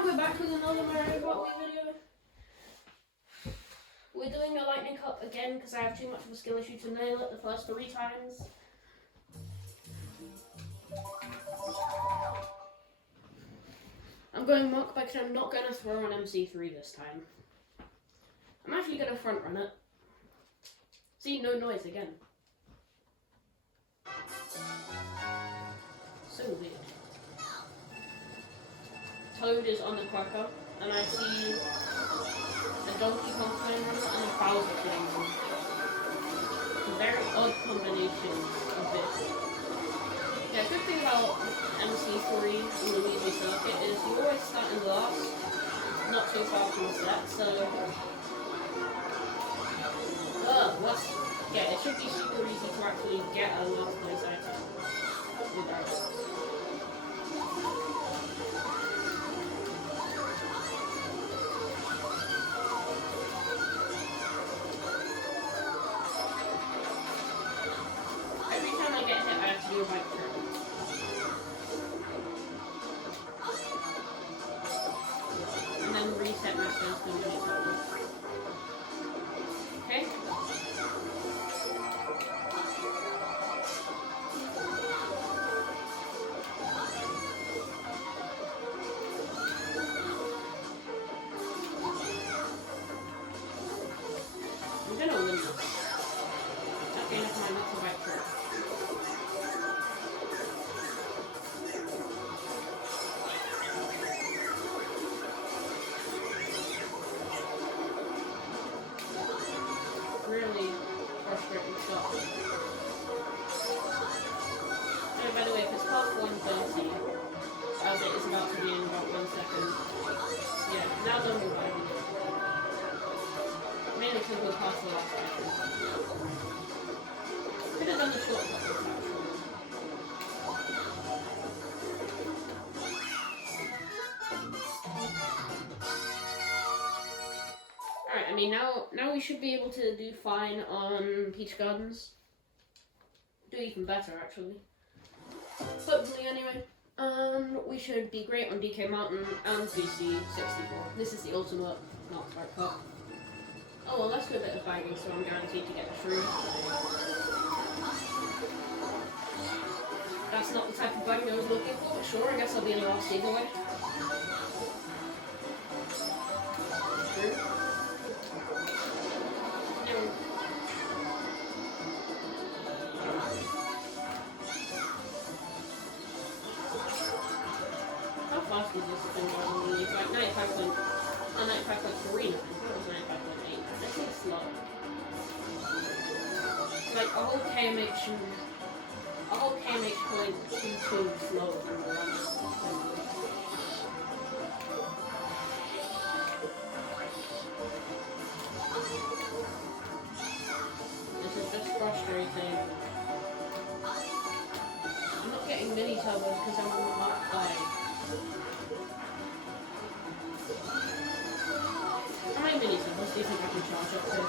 And we're back with another Mario Kart Wii video. We're doing a lightning cup again because I have too much of a skill issue to nail it the first 3 times. I'm going Muck because I'm not going to throw an MC3 this time. I'm actually going to front run it. See, no noise again. So weird. Toad is on the cracker, and I see a Donkey Kong playing on it and a Bowser playing on it. A very odd combination of this. Yeah, good thing about MC3 in the Luigi circuit is you always start in last, not too far from the set, so... Yeah, it should be super easy to actually get a last place item without it. Every time I get hit, I have to do a bike turn. And then reset myself to when it's over. Okay? I'm gonna win this. Okay, never mind, that's a bike turn. Really frustrating shot. Oh, by the way, if it's past 1:30, as it is about to be in about 1 second, yeah, now done with that. Mainly because we'll pass the last item. Could have done the shortcut with that. Alright, I mean, now we should be able to do fine on Peach Gardens. Do even better, actually. Hopefully, anyway. We should be great on DK Mountain and BC64. This is the ultimate not right cut. Oh well, let's do a bit of bagging, so I'm guaranteed to get through. That's not the type of bagging I was looking for, but sure, I guess I'll be in last either way. True. How fast is this thing going? It's like 95.39. That was 95.8. That's really slow. It's like a whole KMH point 22 slow from the run. This is just frustrating. I'm not getting mini turbos because I'm on the Mark 5. How many mini turbos do you think I can charge up to?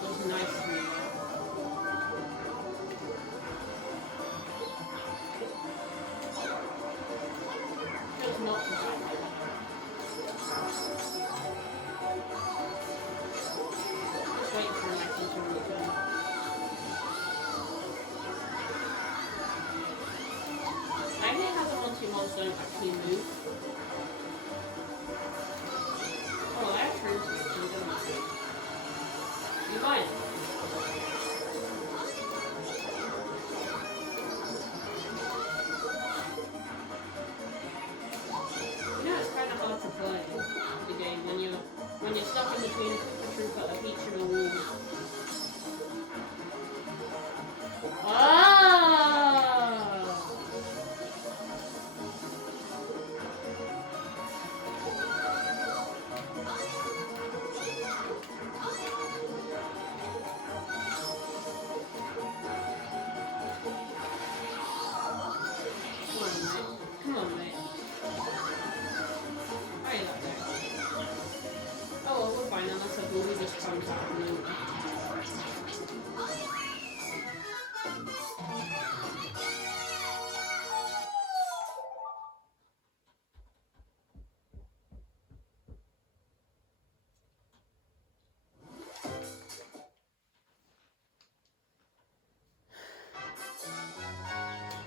Was nice to me. Feels not so bad. Just waiting for my team to return. I think it has a multi-mods don't actually move. Oh, I have transmission, don't I? You might. You know, it's kind of hard to play the game when you're stuck in between a trooper, a peach, and a wall. room.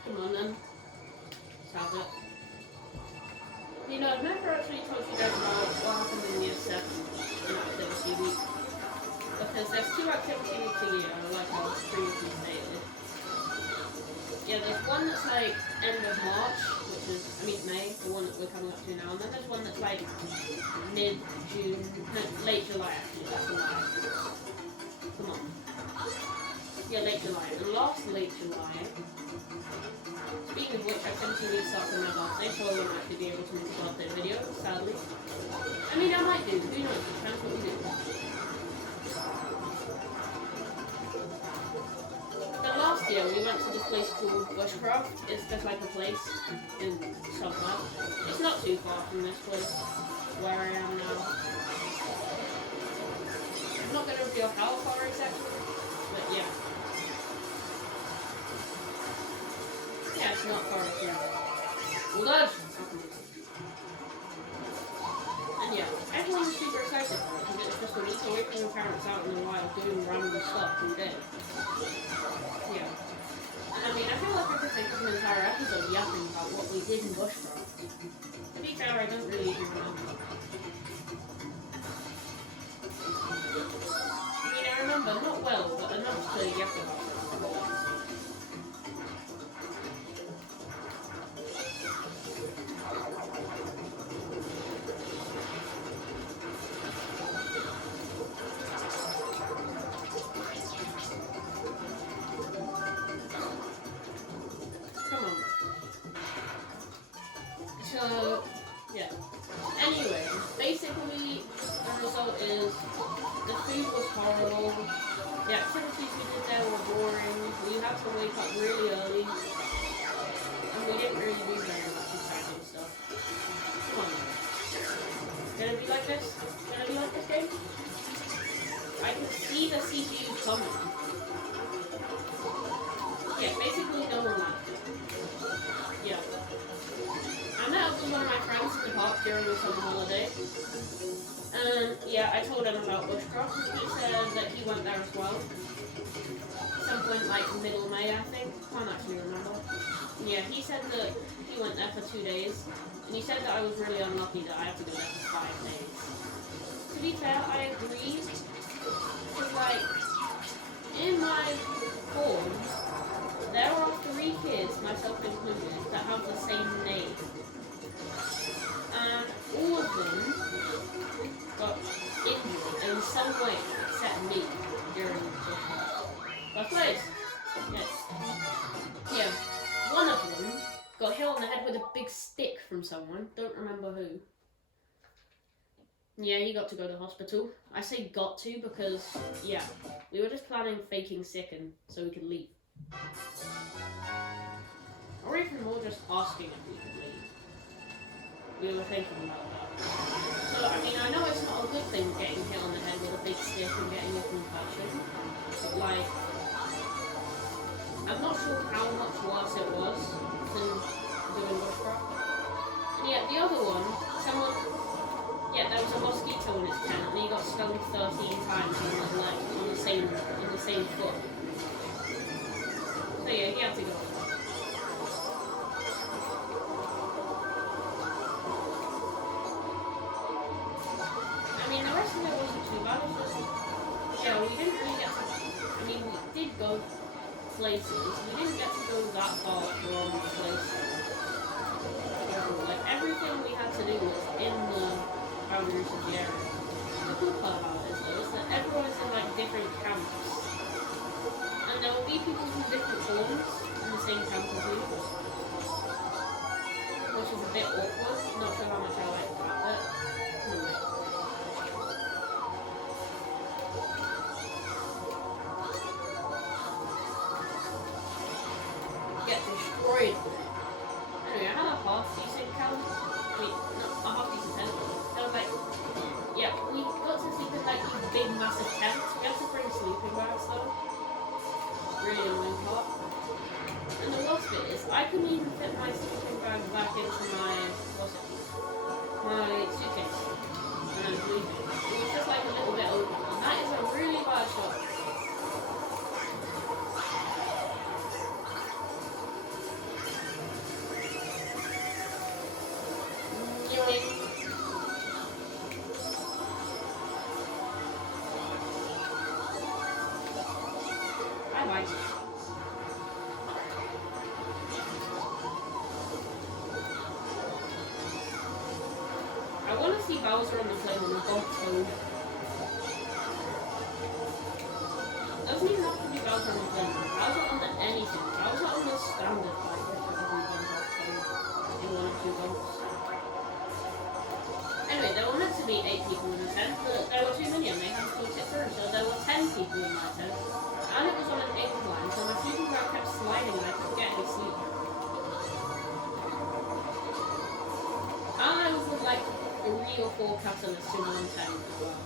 Come on then. Let's have it. You know, I've never actually told you guys about what happened in year 7 in activity week. Because there's 2 activity weeks a year, like I was previously stated. Yeah, there's one that's like end of March, which is, May, the one that we're coming up to now. And then there's one that's like mid-June, no, late July actually, that's a lie. Come on. Yeah, late July. And last late July, speaking of which, activity week starts on my birthday, so I won't actually be able to make a birthday video, sadly. I might do, who knows, it depends what we do. Then last year, we went to this place called Bushcraft. It's just like a place in Suffolk. It's not too far from this place, where I am now. I'm not going to reveal how far exactly, but yeah. Yeah, it's not far from here. Well, that's and yeah, everyone was super excited for it because it was just a week away from your parents out in the wild doing random stuff all day. Yeah. And I feel like I could take up an entire episode yapping about what we did in Bushcraft. To be fair, I don't really even remember. I remember, not well, but enough to yap about it. So, yeah. Anyway, basically, the result is the food was horrible, the activities we did there were boring, we had to wake up really early, and we didn't really do very much exciting stuff. Come on. Gonna be like this? Gonna be like this game? I can see the CPU coming. Yeah, basically no one liked it. Yeah. I met up with one of my friends in the park during the summer holiday. And yeah, I told him about Bushcraft and he said that he went there as well. At some point like middle May, I think. Can't actually remember. Yeah, he said that he went there for 2 days. And he said that I was really unlucky that I had to go there for 5 days. To be fair, I agree. Because like, in my form, there are 3 kids, myself included, that have the same name. And all of them got injured in some way except me during the first place. Yes. Yeah. One of them got hit on the head with a big stick from someone. Don't remember who. Yeah, he got to go to hospital. I say got to because, yeah, we were just planning faking sick and so we could leave. Or even more just asking if we could leave. We were thinking about that. So, I know it's not a good thing getting hit on the head with a big stick and getting a concussion, but like, I'm not sure how much worse it was than doing Bushcraft. And yeah, the other one, there was a mosquito in his tent and he got stung 13 times in the leg in the same foot. So yeah, he had to go. The rest of it wasn't too bad. It was just, yeah, we didn't really get to, we did go places. We didn't get to go that far from the place. Like, everything we had to do was in the boundaries of the area. The cool part about it is, though, is that everyone is in, like, different camps. And there will be people from different forms in the same camp as you. Which is a bit awkward. Not sure how much I like that, but anyway. Get destroyed. Anyway, I had a half decent count. Not a half decent tent. I was like, yeah, we got to sleep in like these big massive tents. We had to bits though. Really annoying part. And the worst bit is, I couldn't even fit my sleeping bag back into my suitcase when I was leaving. It was just like a little bit open, and that is a really bad shot. Bye-bye. I want to see Bowser on the plane on a golf toad. Doesn't even have to be Bowser on the plane. Bowser on the anything. Bowser on the standard bike if there wasn't one golf toad in one or two golfs. Anyway, there were meant to be 8 people in the tent, but there were too many and they had to put it through, so there were 10 people in my tent. And it was on an incline, so my sleeping bag kept sliding and I couldn't get any sleep. And I was with like 3 or 4 catalysts in one tent as well.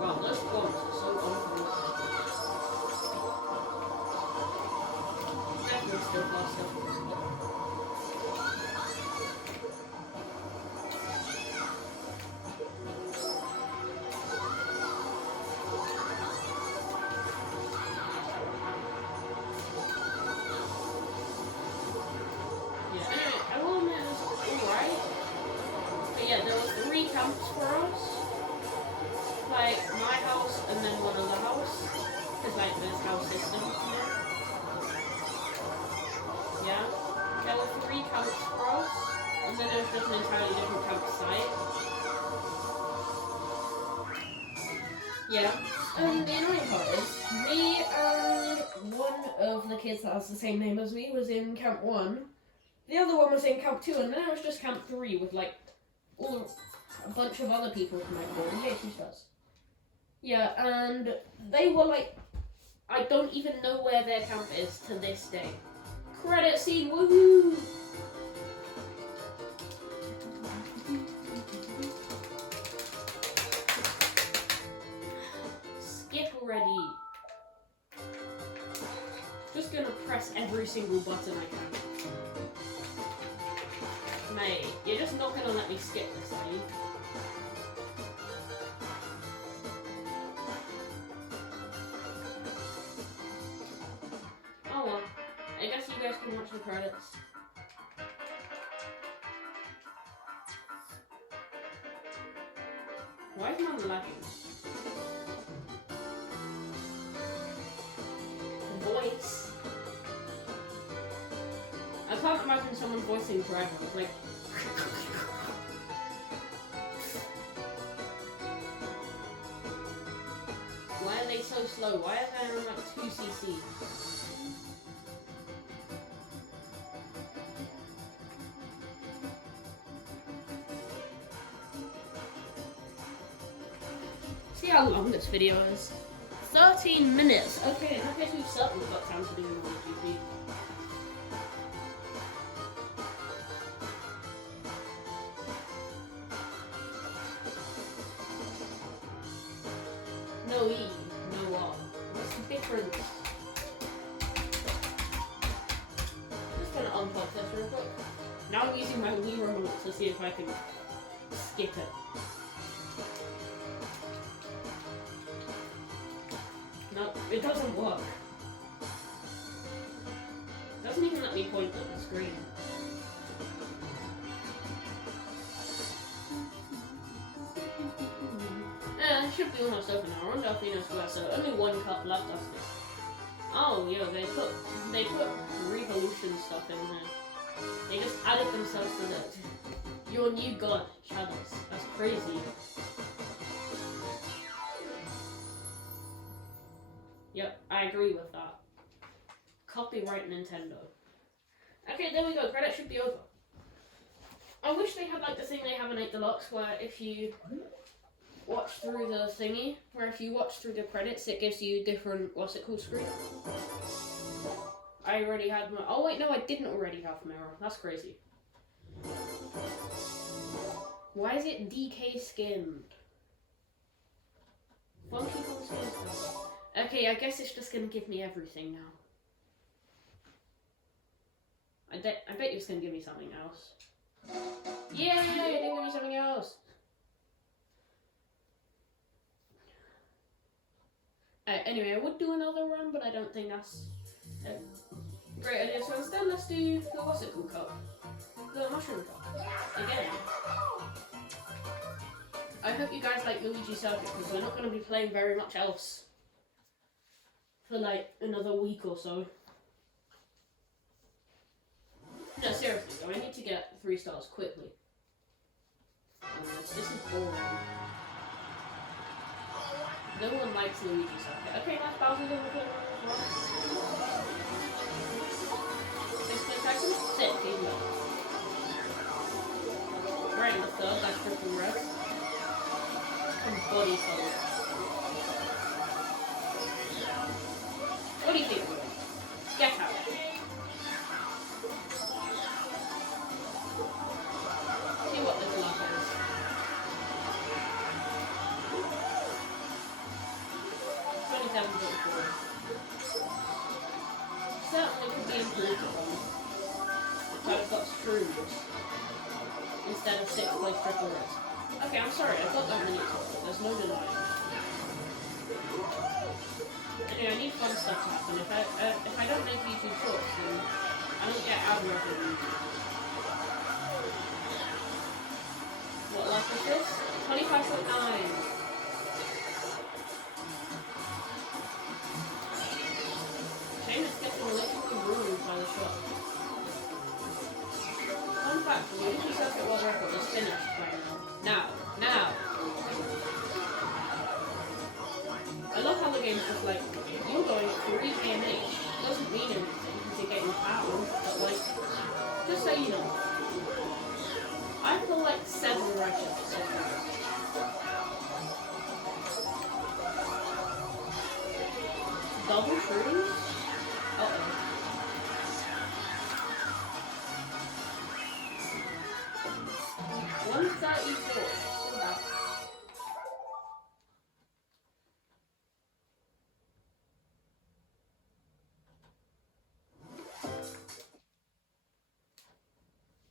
Wow, those bombs are so awful. Definitely still faster. Yeah, there were 3 camps for us. Like, my house and then one other house. Because, like, there's house system, you know? Yeah. There were 3 camps for us. And then there was just an entirely different campsite. Yeah. And the annoying part is, me and one of the kids that has the same name as me was in Camp 1. The other one was in Camp 2, and then it was just Camp 3 with, like, a bunch of other people from my board. Yeah, she does. Yeah, and they were like, I don't even know where their camp is to this day. Credit scene, woohoo! Skip already. Just gonna press every single button I can. Mate, you're just not gonna let me skip this, are you? Oh well, I guess you guys can watch the credits. Why is mine lagging? Voice. I can't imagine someone voicing Driver. Like, why are they so slow? Why are they on like 2cc? See how long this video is? 13 minutes. Okay, I guess we've certainly got time to do more GP. No E, no R. What's the difference? Just gonna unplug this real quick. Now I'm using my Wii remote to see if I can skip it. No, it doesn't work. It doesn't even let me point at the screen. Yeah, it should be almost open now. We're on Delfino Square, so only 1 cup left after this. Oh, yeah, they put Revolution stuff in there. They just added themselves to that. Your new god, Shadows. That's crazy. Yep, I agree with that. Copyright Nintendo. Okay, there we go. Credit should be over. I wish they had like the thing they have in 8 Deluxe where if you watch through the thingy, where if you watch through the credits, it gives you different, what's it called, screen? I already had my, oh wait, no, I didn't already have Mirror. That's crazy. Why is it DK skinned? Funky skins. Okay, I guess it's just gonna give me everything now. I bet you it's gonna give me something else. Yay! It didn't give me something else. Anyway, I would do another run, but I don't think that's a great idea. So instead, let's do the what's it called cup? The mushroom cup. Again. I hope you guys like Luigi Circuit because we're not going to be playing very much else for like another week or so. No, seriously, though, I need to get 3 stars quickly. This is boring. No one likes Luigi Circuit. Okay, that's Bowser's over here. 6-play Tyson? Sick, he's low. Right in the third, that's triple red. And body color. What do you think? Get out. See what this luck is. Certainly could be improved upon. If I've got screws instead of 6-play triple red. Okay, I'm sorry, I've got that many tools, there's no denying. Anyway, I need fun stuff to happen. If I don't make YouTube shorts, then I don't get ad revenue. What life is this? 25.9. Shame it's getting literally ruined by the shot. Fun fact, the Luigi Circuit World Record is finished by now. Now! I love how the game's just like, you're going 3 kmh. It doesn't mean anything because you're getting power, but like, just so you know, I feel like 7 ratchets so far. Double shrooms? Uh-oh. 134.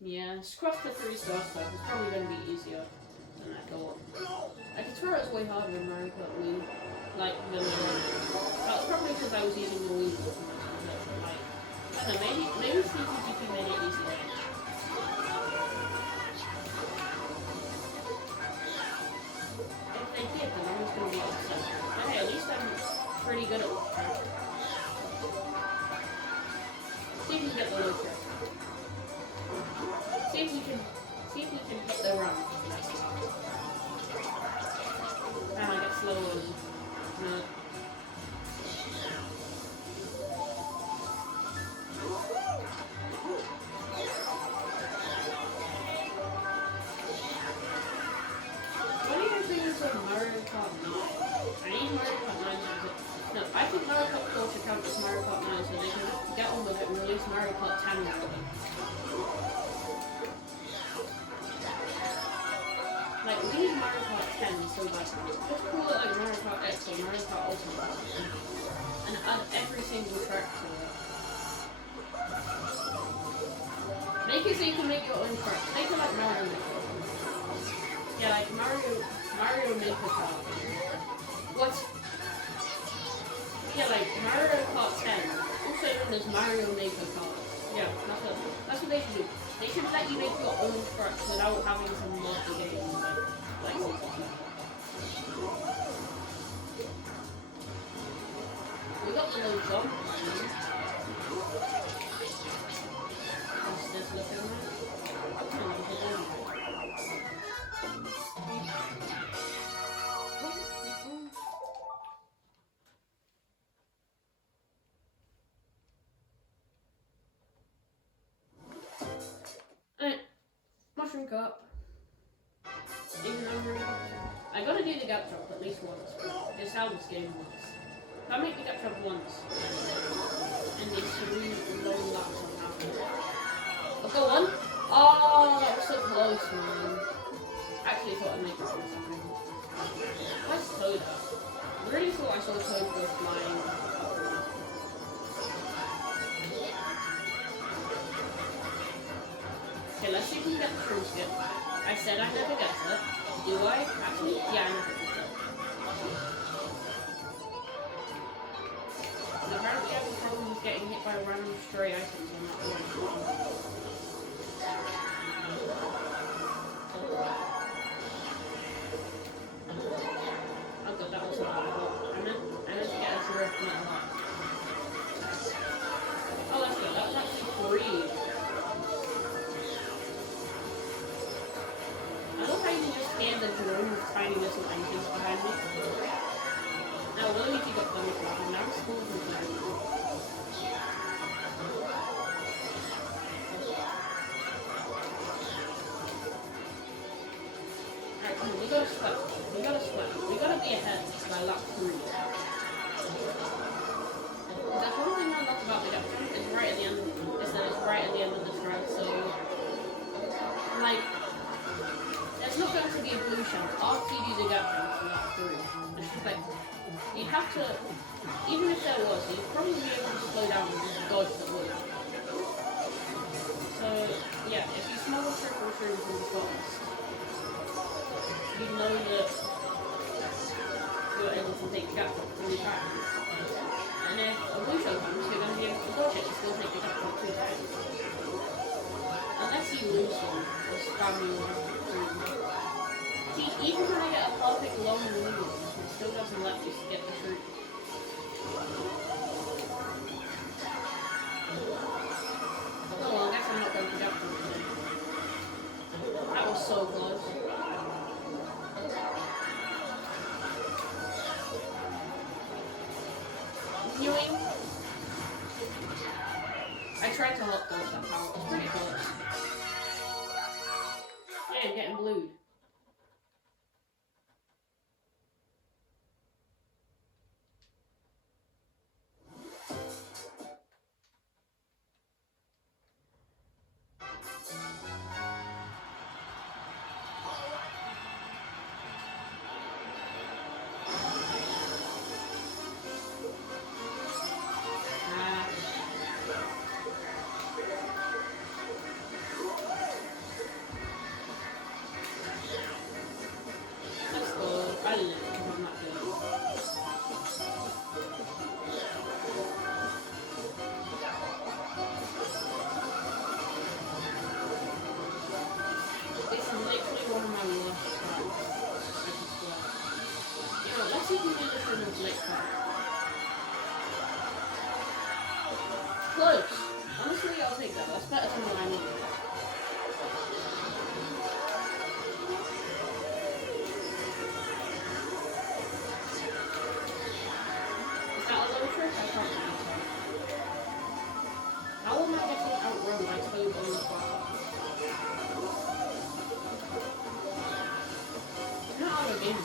Yeah, scruff the 3-star stuff is probably going to be easier than I thought. I could swear it was way harder in Mario Kart Wii, like the that's probably because I was using the Wii for so much of it, but like, I don't know, maybe CPGP made it easier. If they did, then I was going to be upset. But hey, at least I'm pretty good at what track. See if we can get the low track. See if we can hit the run. And I get slow and no. What do you think of Mario Kart 9? I need Mario Kart 9 to no, I think Mario Kart 4 should count as Mario Kart 9 so they can just get on with it and release Mario Kart 10 now. Like, we need Mario Kart 10 so bad. Just call it like Mario Kart X or Mario Kart Ultimate and add every single track to it. Make it so you can make your own track. Make it like Mario Maker. Yeah, like Mario Maker Kart. What? Yeah, like Mario Kart 10. Also known as Mario Maker Kart. Yeah, that's what they should do. They should let you make your own tracks without having to mod the game like we got the low jump. What's this looking like? Mushroom cup. Even though I gotta do the gap jump at least once. Just how this game works. If I make the gap jump once, and these 3 long laps on after it. I'll go on. Oh, that was so close, man. Actually thought I'd make it for a second. Where's Toad at? I really thought I saw Toad go flying can get the true skip. I said I never get it. Do I? Actually, yeah, I never get it. And apparently I have a problem with getting hit by random stray items on that one. Oh god, that was not what I thought. I meant to get a drift, not a lot. Oh, that's good. That's actually free. I love how you can just hear the drone with tiny little engines behind me. Now, Luigi got them before, and now school is there. Alright, come on, we gotta sweat. We gotta sweat. We gotta be ahead by lap 3. That's one thing I love about the gap jump, it's right at the end, is that it's right at the end of the track, so, like, there's not going to be a blue shell after you do the gap jump for lap 3. It's just like, you'd have to, even if there was, you'd probably be able to slow down and just dodge the blue. So, yeah, if you smell the triple shrooms from the forest, you know that you're able to take the gap jump 3 times. And if a blue shell comes, you're going to be able to dodge it and still take the gap jump 2 times. Unless you lose one, or spam you through. See, even when I get a perfect long move, it still doesn't let you skip the fruit. Oh well, I guess I'm not going to jump from today. That was so close. Viewing. I tried to hot dodge that power. It was pretty close. Yeah, I'm getting blued. Close. Honestly, I'll take that. That's better than what I needed. Is that a low trick? I can't really tell. How am I getting outrun by Toad on the spot? I'm not out of game.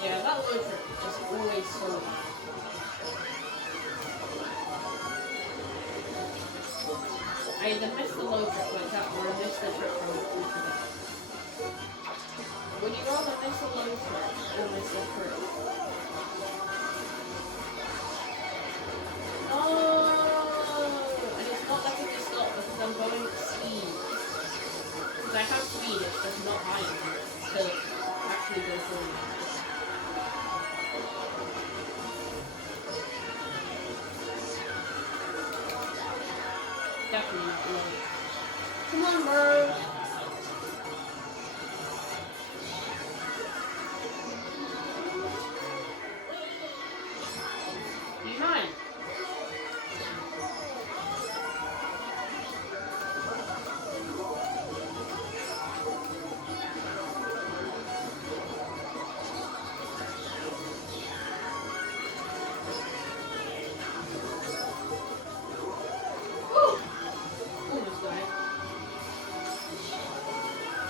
Yeah, that low trick is always so bad. I either miss the low trick like that or I miss the trick from the altogether. Would you rather miss a low trick or miss a trick? Oh! And it's not letting me stop because I'm going at speed. Because I have speed, it's just not high enough to actually go forward. Definitely not low. Come on, bro! Do you mind?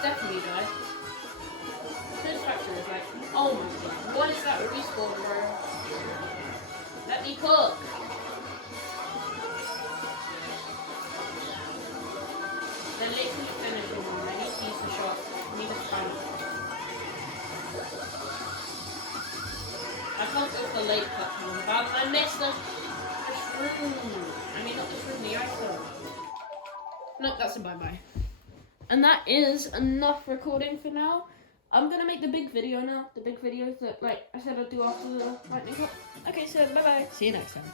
Definitely died. This factor is like, oh my god, what is that respawn, bro? Let me cook! They're literally finishing one. I need to use the shot. I need to find it. I can't go for late cut one, but I missed the I mean, not this room, the iPhone. Nope, that's a bye-bye. And that is enough recording for now. I'm gonna make the big video now. The big videos that, like I said, I'll do after the lightning cup. Okay, so bye-bye. See you next time.